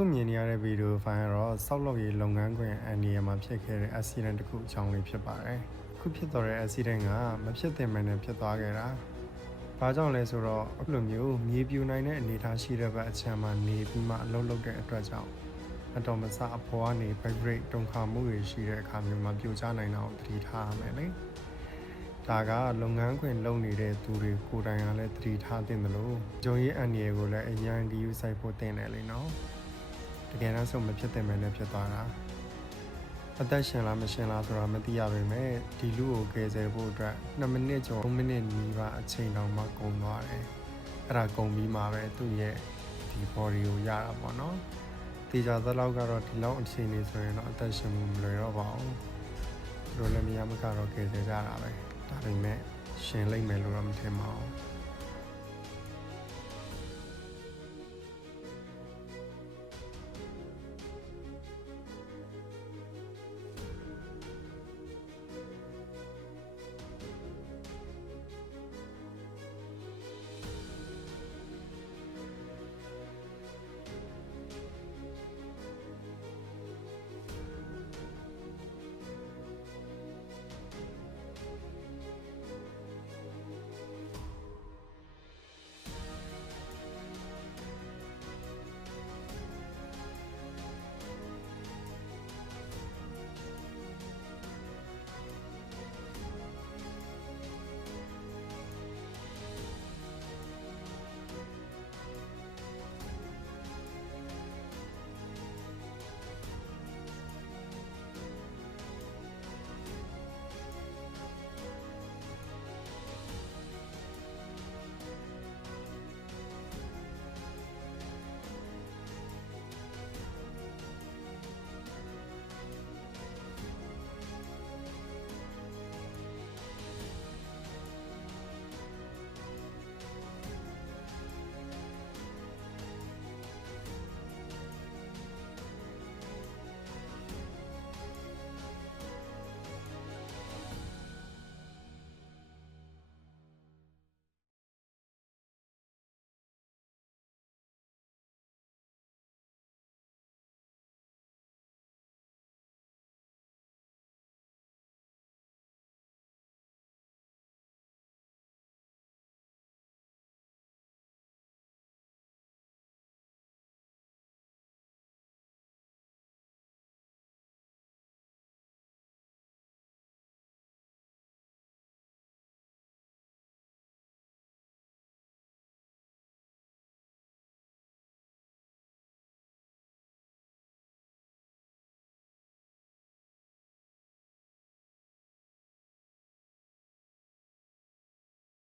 အခုမြင်နေရတဲ့ဗီဒီယိုဖိုင်ကတော့စောက်လုပ်ရေးလုပ်ငန်းခွင်အန်ဒီယာမှာဖြစ်ခဲ့တဲ့ accident တစ်ခုအကြောင်းလေးဖြစ်ပါတယ်။အခုဖြစ်သွားတဲ့ accident ကမဖြစ်သင့်မှန်းဖြစ်သွားခဲ့တာ။ဘာကြောင့်လဲဆိုတော့အခုလိုမျိုးမြေပြူနိုင်တဲ့အနေအထားရှိတဲ့ဘက်အချမ်းမှာနေပြီးမှအလုပ်လုပ်တဲ့အတွက်ကြောင့်အတော်မဆအပေါ်ကနေ vibrate တုန်ခါမှုတွေရှိတဲ့အခါမျိုးမှာပြိုကျနိုင်တာကိုသတိထားရမယ်လေ။ဒါကလုပ်ငန်းခွင်လုပ်နေတဲ့သူတွေကိုယ်တိုင်ကလည်းသတိထားသင့်တယ်လို့ဂျုံရေးအန်ဒီယာကိုလည်းအရင်ဒီယူဆိုင်ဖို့တင်တယ်လေနော်။တကယ်တော့ဆိုမဖြစ်တဲ့မှန်းနဲ့ဖြစ်သွားတာအသက်ရှင်လားမရှင်လားဆိုတာမသိရပါမယ်ဒီလူကိုကယ်ဆယ်ဖို့အတွက်2မိနစ်ကျော်3မိနစ်နီးပါအချိန်တောင်မှကုန်သွားတယ်အဲ့ဒါကုန်ပြီးမှပဲသူ့ရဲ့ဒီ body ကိုရတာပေါ့နော်တေချာသလောက်ကတော့ဒီလောက်အချိန်နေဆိုရင်တော့အသက်ရှင်မှုမလွယ်တော့ပါဘူးသူတို့လည်းမရမကတော့ကယ်ဆယ်ကြတာပဲဒါပေမဲ့ရှင်လိမ့်မယ်လို့တော့မထင်ပါဘူး